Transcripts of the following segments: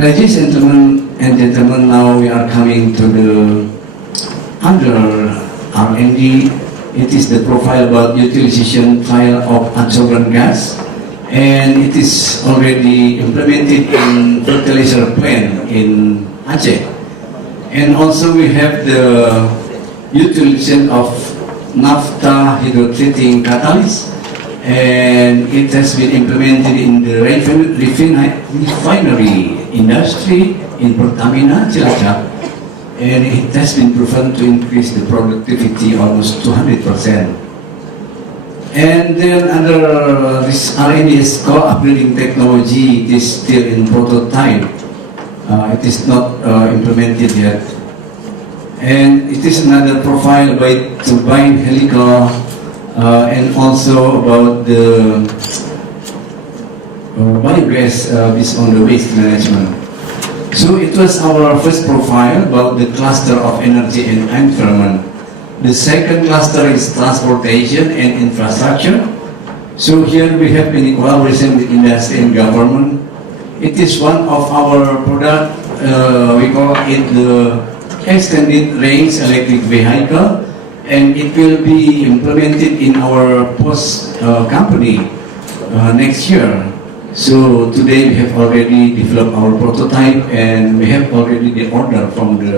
Ladies and gentlemen, now we are coming to the under R&D. It is the profile about utilization trial of adsorbent gas, and it is already implemented in fertilizer plant in Aceh. And also we have the utilization of naphtha hydrotreating catalyst, and it has been implemented in the refinery industry in Pertamina, Cilacap, and it has been proven to increase the productivity almost 200%. And then under this R&D co-upgrading technology, it is still in prototype. It is not implemented yet. And it is another profile by turbine helical and also about the biogas based on the waste management. So it was our first profile about the cluster of energy and environment. The second cluster is transportation and infrastructure. So here we have been in collaboration with industry and government. It is one of our product, we call it the extended range electric vehicle, and it will be implemented in our post company next year. So today we have already developed our prototype, and we have already the order from the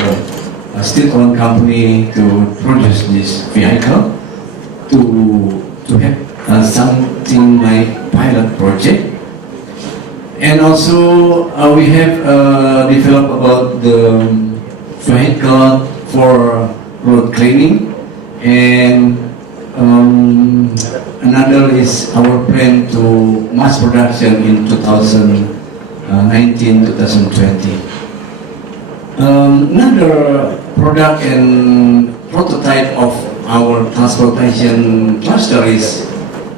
state-owned company to produce this vehicle to have something like pilot project. And also we have developed about the vehicle for road cleaning, and another is our plan to mass production in 2019-2020. Another product and prototype of our transportation cluster is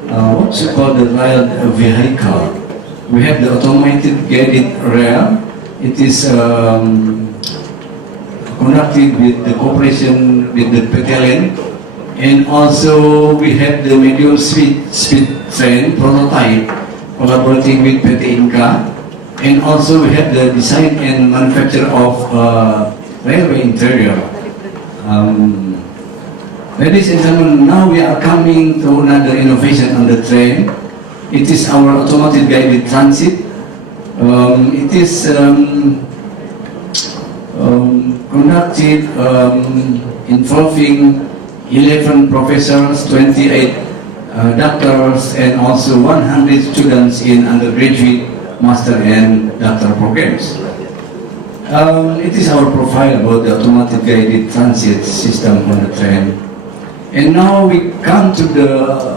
what we call the rail vehicle. We have the automated guided rail. It is conducted with the cooperation with the PTLN, and also we have the medium speed train prototype collaborating with PT Inka, and also we have the design and manufacture of railway interior. Ladies and gentlemen, now we are coming to another innovation on the train. It is our automated guided transit. It is conducted involving 11 professors, 28 doctors, and also 100 students in undergraduate, master, and doctoral programs. It is our profile about the automatic guided transit system on the train. And now we come to the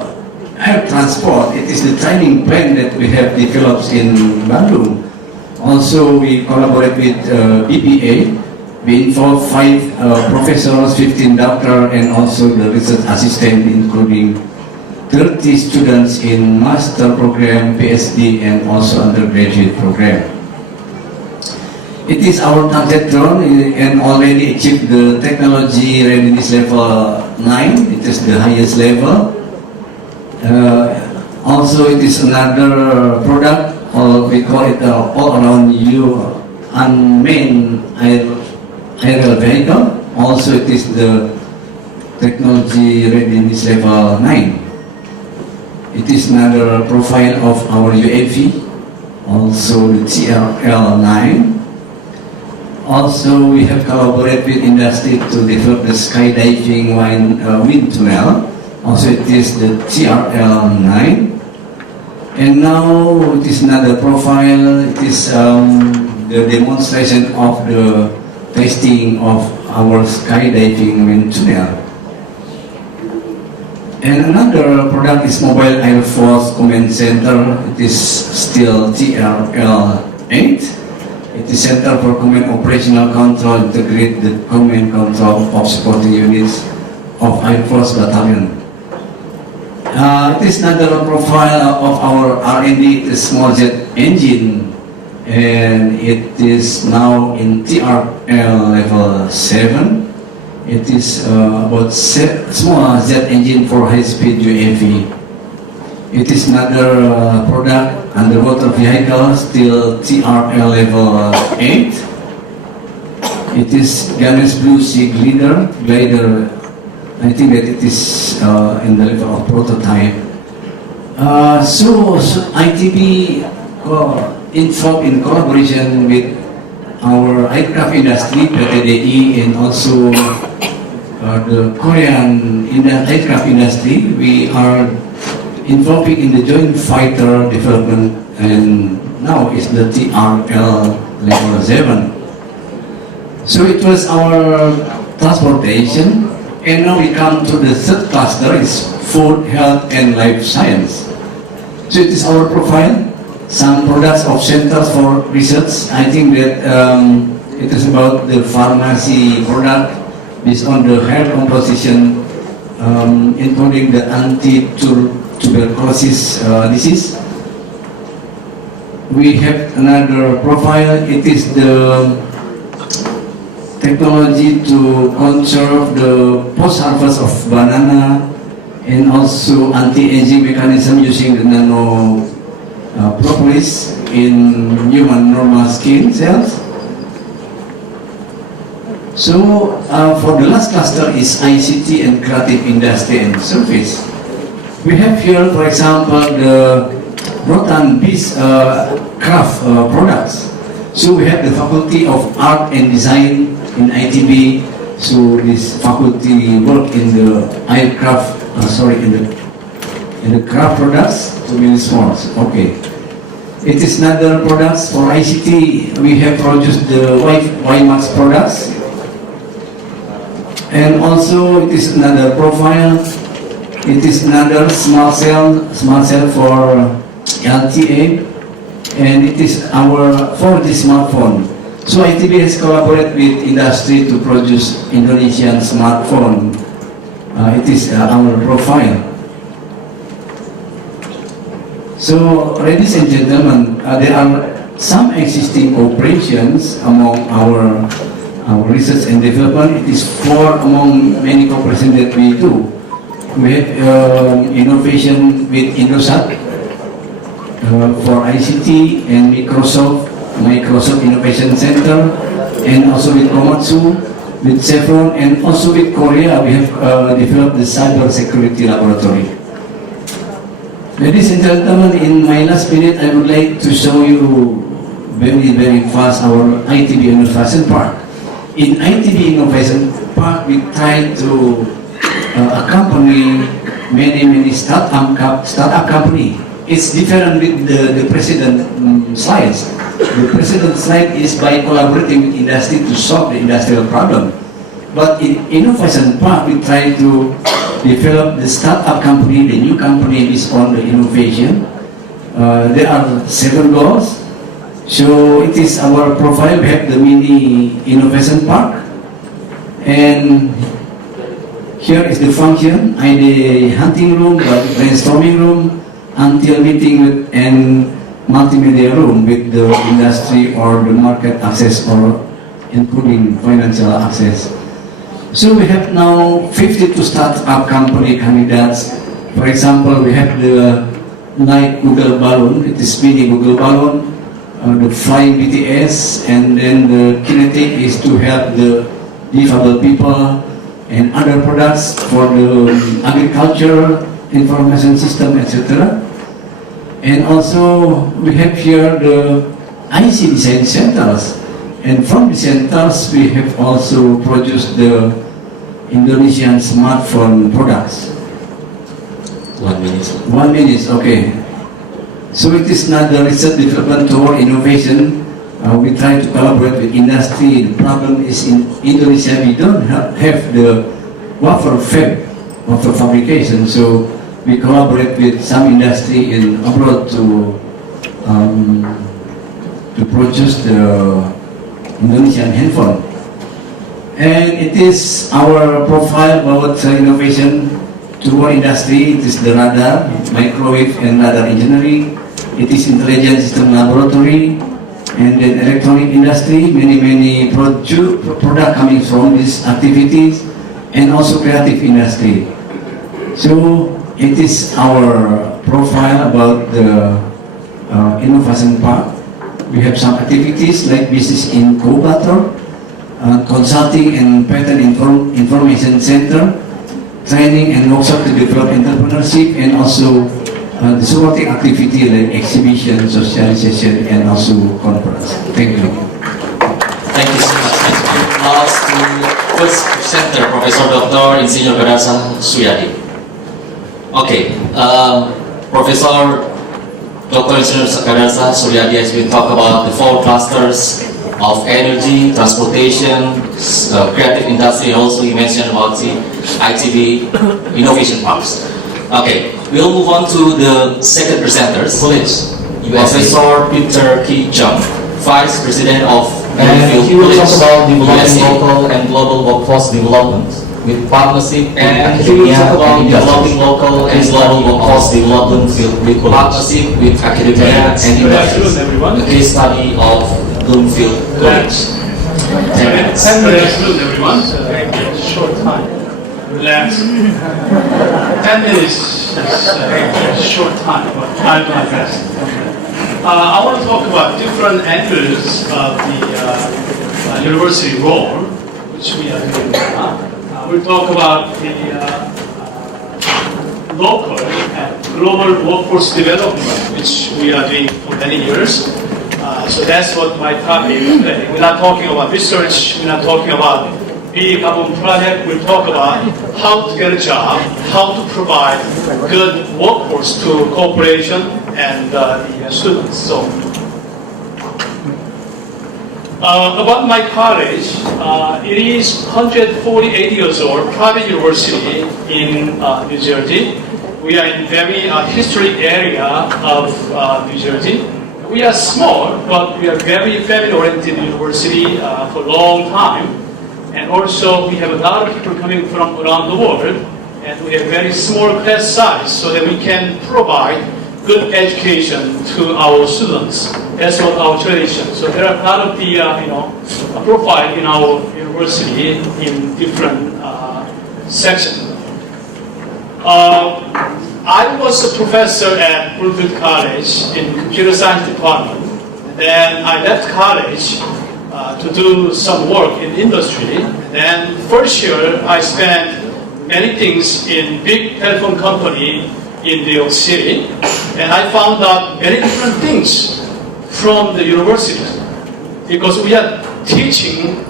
air transport. It is the training plan that we have developed in Bandung. Also, we collaborate with BPA. We involve 5 professors, 15 doctors, and also the research assistant, including 30 students in master program, PhD, and also undergraduate program. It is our target drone and already achieved the technology readiness level 9. It is the highest level. Also, it is another product, or we call it all-around unmanned aerial vehicle. Also, it is the technology readiness level 9. It is another profile of our UAV, also the TRL9. Also, we have collaborated with industry to develop the skydiving wind tunnel. Also, it is the TRL9. And now it is another profile. It is the demonstration of the testing of our skydiving wind tunnel. And another product is Mobile Air Force Command Center. It is still TRL8. It is Center for Command Operational Control, integrate the command control of supporting units of Air Force Battalion. It is another profile of our R&D, the small jet engine, and it is now in TRL level 7. It is about small jet engine for high-speed UAV. It is another product underwater vehicle, still TRL level 8. It is Ganesh Blue Sea Glider. I think that it is in the level of prototype. So ITB involved in collaboration with our aircraft industry, PTDI, and also the Korean aircraft industry. We are involved in the joint fighter development, and now it's the TRL level 7. So it was our transportation, and now we come to the third cluster, is food, health, and life science. So it is our profile, some products of centers for research. I think that it is about the pharmacy product based on the hair composition, including the anti-tuberculosis disease. We have another profile. It is the technology to conserve the post-harvest of banana, and also anti-aging mechanism using the nano propolis in human normal skin cells. So for the last cluster is ICT and creative industry and service. We have here, for example, the Rotan Bees craft products. So we have the Faculty of Art and Design in ITB. So this faculty work in the aircraft, in the craft products to be small. Okay. It is another products for ICT. We have produced the YMAX products. And also it is another profile. It is another small cell for LTA. And it is our 4G smartphone. So ITB has collaborated with industry to produce Indonesian smartphone. It is our profile. So, ladies and gentlemen, there are some existing operations among our research and development. It is four among many cooperation that we do. We have innovation with Indosat for ICT, and Microsoft Innovation Center, and also with Komatsu, with Chevron, and also with Korea. We have developed the cyber security laboratory. Ladies and gentlemen, in my last minute, I would like to show you very fast our ITB Innovation Park. In ITB Innovation Park, we try to accompany many startup company. It's different with the president slides. The president slide is by collaborating with industry to solve the industrial problem. But in Innovation Park, we try to develop the startup company, the new company based on the innovation. There are 7 goals. So it is our profile. We have the mini Innovation Park. And here is the function, the hunting room, the brainstorming room, until meeting with and multimedia room with the industry or the market access, or including financial access. So we have now 52 startup company candidates. For example, we have the light Google balloon, it is mini Google balloon, the flying BTS, and then the kinetic is to help the disabled people, and other products for the agriculture, information system, etc. And also we have here the IC design centers, and from the centers we have also produced the Indonesian smartphone products. 1 minute. 1 minute, okay. So it is not the research development toward innovation. We try to collaborate with industry. The problem is in Indonesia we don't have the wafer fabrication, so we collaborate with some industry in abroad to produce the Indonesian handphone. And it is our profile about innovation toward industry. It is the radar, microwave and radar engineering. It is intelligent system laboratory, and then electronic industry, many product coming from these activities, and also creative industry. So It is our profile about the innovation park. We have some activities like business incubator, consulting and patent information center, training and workshop to develop entrepreneurship, and also the supporting activity like exhibition, socialization, and also conference. Thank you. Thank you so much. Last to first presenter, Professor Dr. Insinyur Gadarsa Suyadi. Okay, Professor Dr. Insinyur Gadarsa Suyadi has been talking about the 4 clusters of energy, transportation, creative industry, and also he mentioned about the ITB innovation parks. Okay, we'll move on to the second presenters. College, Professor Peter Ki Jung, Vice President of And he will talk about developing USA. local and global workforce development with partnership with And he will academia talk about and developing industry. local and His global global workforce workforce development with partnership with academia and Good industry. afternoon, everyone. A case study of Bloomfield College. 10 minutes. Good afternoon, everyone. Short time. Relax. 10 minutes is short time, but I'll do my best. I want to talk about different angles of the university role, which we are doing now. We'll talk about the local and global workforce development, which we are doing for many years. So that's what my topic is today. We're not talking about research, we're not talking about big carbon project, we'll talk about how to get a job, how to provide good workforce to corporation and the students. So, about my college, it is 148 years old, private university in New Jersey. We are in very historic area of New Jersey. We are small, but we are very family-oriented university for a long time. And also, we have a lot of people coming from around the world, and we have very small class size so that we can provide good education to our students. That's what our tradition. So there are a lot of the profile in our university in different sections. I was a professor at Bloomfield College in computer science department. Then I left college to do some work in industry. Then first year I spent many things in big telephone company in New York City, and I found out many different things from the university because we are teaching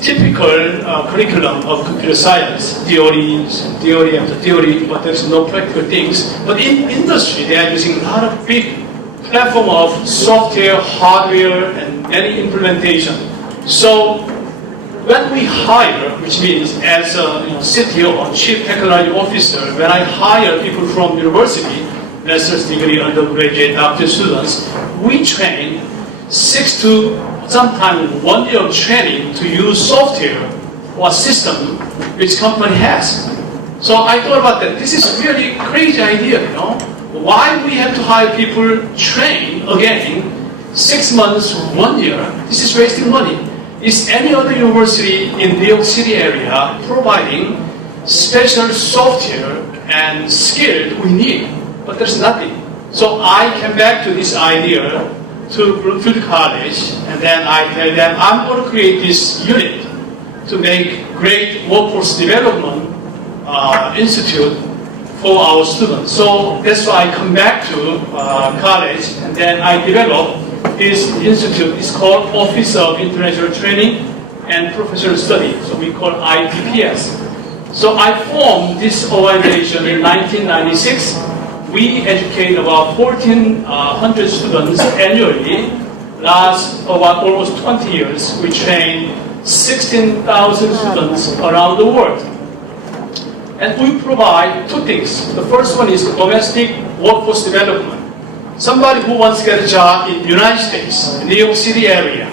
typical curriculum of computer science, theory after theory, but there's no practical things. But in industry, they are using a lot of big platform of software, hardware, and many implementation. So when we hire, which means as a CTO or Chief Technology Officer, when I hire people from university, master's degree, undergraduate, doctor students, we train 6 to sometimes 1 year of training to use software or system which company has. So I thought about that. This is really crazy idea, Why we have to hire people, train again, 6 months, 1 year? This is wasting money. Is any other university in New York City area providing special software and skill we need? But there's nothing. So I came back to this idea to Bloomfield College, and then I tell them I'm going to create this unit to make great workforce development institute for our students. So that's why I come back to college, and then I develop this institute. It's called Office of International Training and Professional Study. So we call IPPS. So I formed this organization in 1996. We educate about 1,400 students annually. Last about almost 20 years, we train 16,000 students around the world. And we provide 2 things. The first one is domestic workforce development. Somebody who wants to get a job in the United States, New York City area.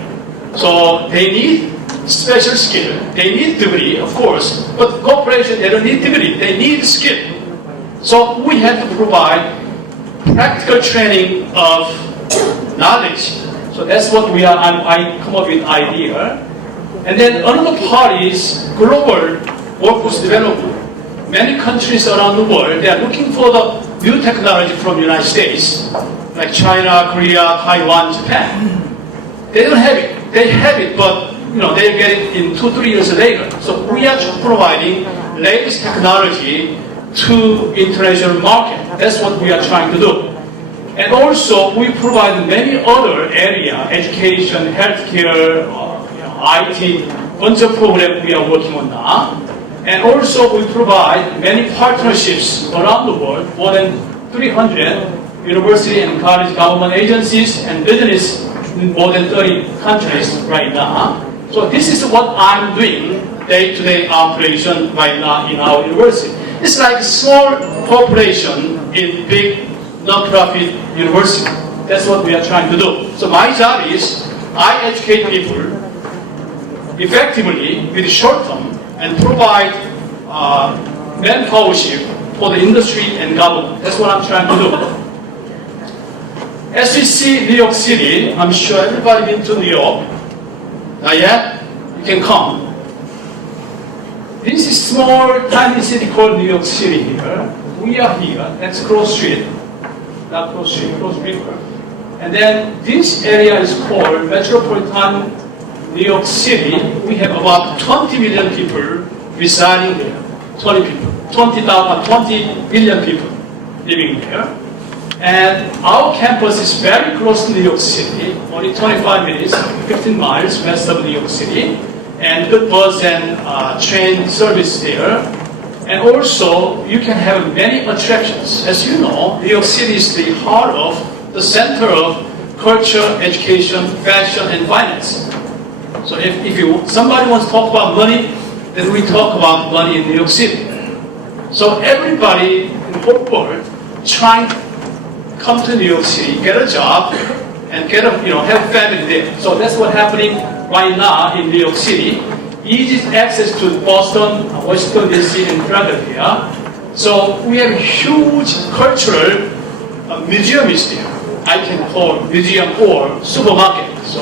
So they need special skill. They need degree, of course. But corporation, they don't need degree. They need skill. So we have to provide practical training of knowledge. So that's what we are. I come up with idea. And then another part is global workforce development. many countries around the world, they are looking for the new technology from the United States, like China, Korea, Taiwan, Japan. They don't have it. They have it, but they get it in 2-3 years later. So we are providing latest technology to international market. That's what we are trying to do. And also, we provide many other area, education, healthcare, IT, bunch of programs we are working on now. And also, we provide many partnerships around the world, more than 300 university and college government agencies and business in more than 30 countries right now. So this is what I'm doing day-to-day operation right now in our university. It's like a small corporation in big non-profit university. That's what we are trying to do. So my job is I educate people effectively with short term and provide manpowership for the industry and government. That's what I'm trying to do. As you see, New York City, I'm sure everybody been to New York. Not yet? You can come. This is small, tiny city called New York City here. We are here. That's Cross Street. Not Cross Street, Cross River. And then this area is called Metropolitan New York City. We have about 20 million people residing there. 20 million people living there. And our campus is very close to New York City, only 25 minutes, 15 miles west of New York City, and good bus and train service there. And also, you can have many attractions. As you know, New York City is the heart of, the center of culture, education, fashion, and finance. So if somebody wants to talk about money, then we talk about money in New York City. So everybody in the whole world trying to come to New York City, get a job, and have family there. So that's what's happening right now in New York City. Easy access to Boston, Washington DC, and Philadelphia. So we have huge cultural museums there. I can call museum or supermarket. So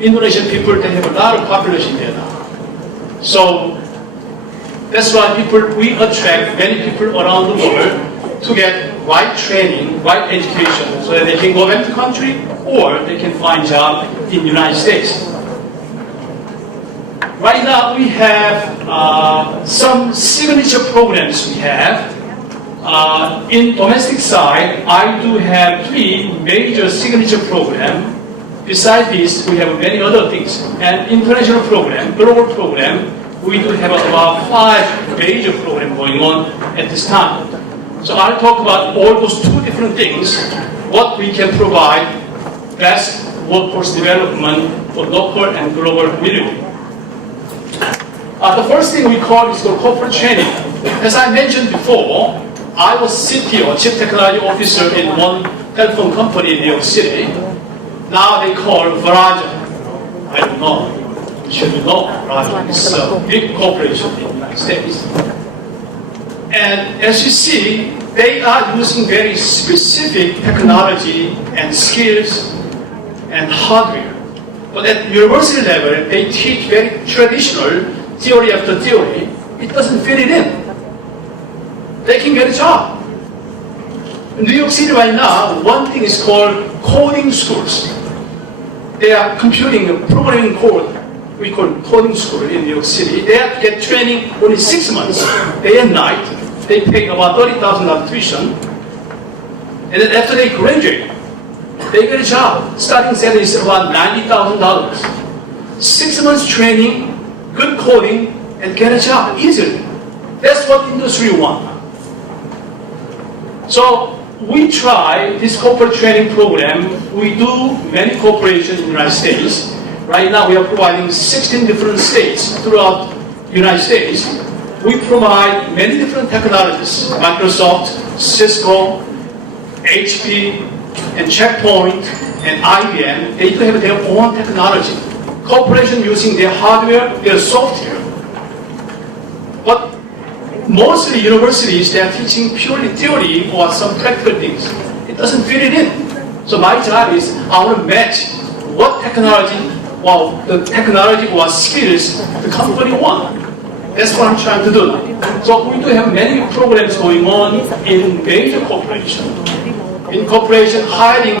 Indonesian people, they have a lot of population there now. So that's why we attract many people around the world to get right training, right education, so that they can go back to country or they can find job in the United States. Right now we have some signature programs we have. In domestic side, I do have 3 major signature programs. Besides this, we have many other things. And international program, global program, we do have about 5 major programs going on at this time. So I'll talk about all those 2 different things, what we can provide best workforce development for local and global community. The first thing we call is called corporate training. As I mentioned before, I was CTO, Chief Technology Officer in one telephone company in New York City. Now they call Verizon. I don't know. You should know Verizon. It's a big corporation in the United States. And as you see, they are using very specific technology and skills and hardware. But at university level, they teach very traditional theory after theory. It doesn't fit it in. They can get a job. In New York City right now, one thing is called coding schools. They are computing, programming code. We call it coding school in New York City. They have to get training only 6 months, day and night. They pay about $30,000 tuition. And then after they graduate, they get a job. Starting salary is about $90,000. 6 months training, good coding, and get a job easily. That's what industry wants. So we try this corporate training program. We do many corporations in the United States. Right now we are providing 16 different states throughout the United States. We provide many different technologies, Microsoft, Cisco, HP, and Checkpoint, and IBM. They do have their own technology. Corporations using their hardware, their software. But mostly universities, they are teaching purely theory or some practical things. It doesn't fit it in. So my job is I want to match what technology, the technology or skills the company wants. That's what I'm trying to do now. So we do have many programs going on in major corporations. In corporation hiring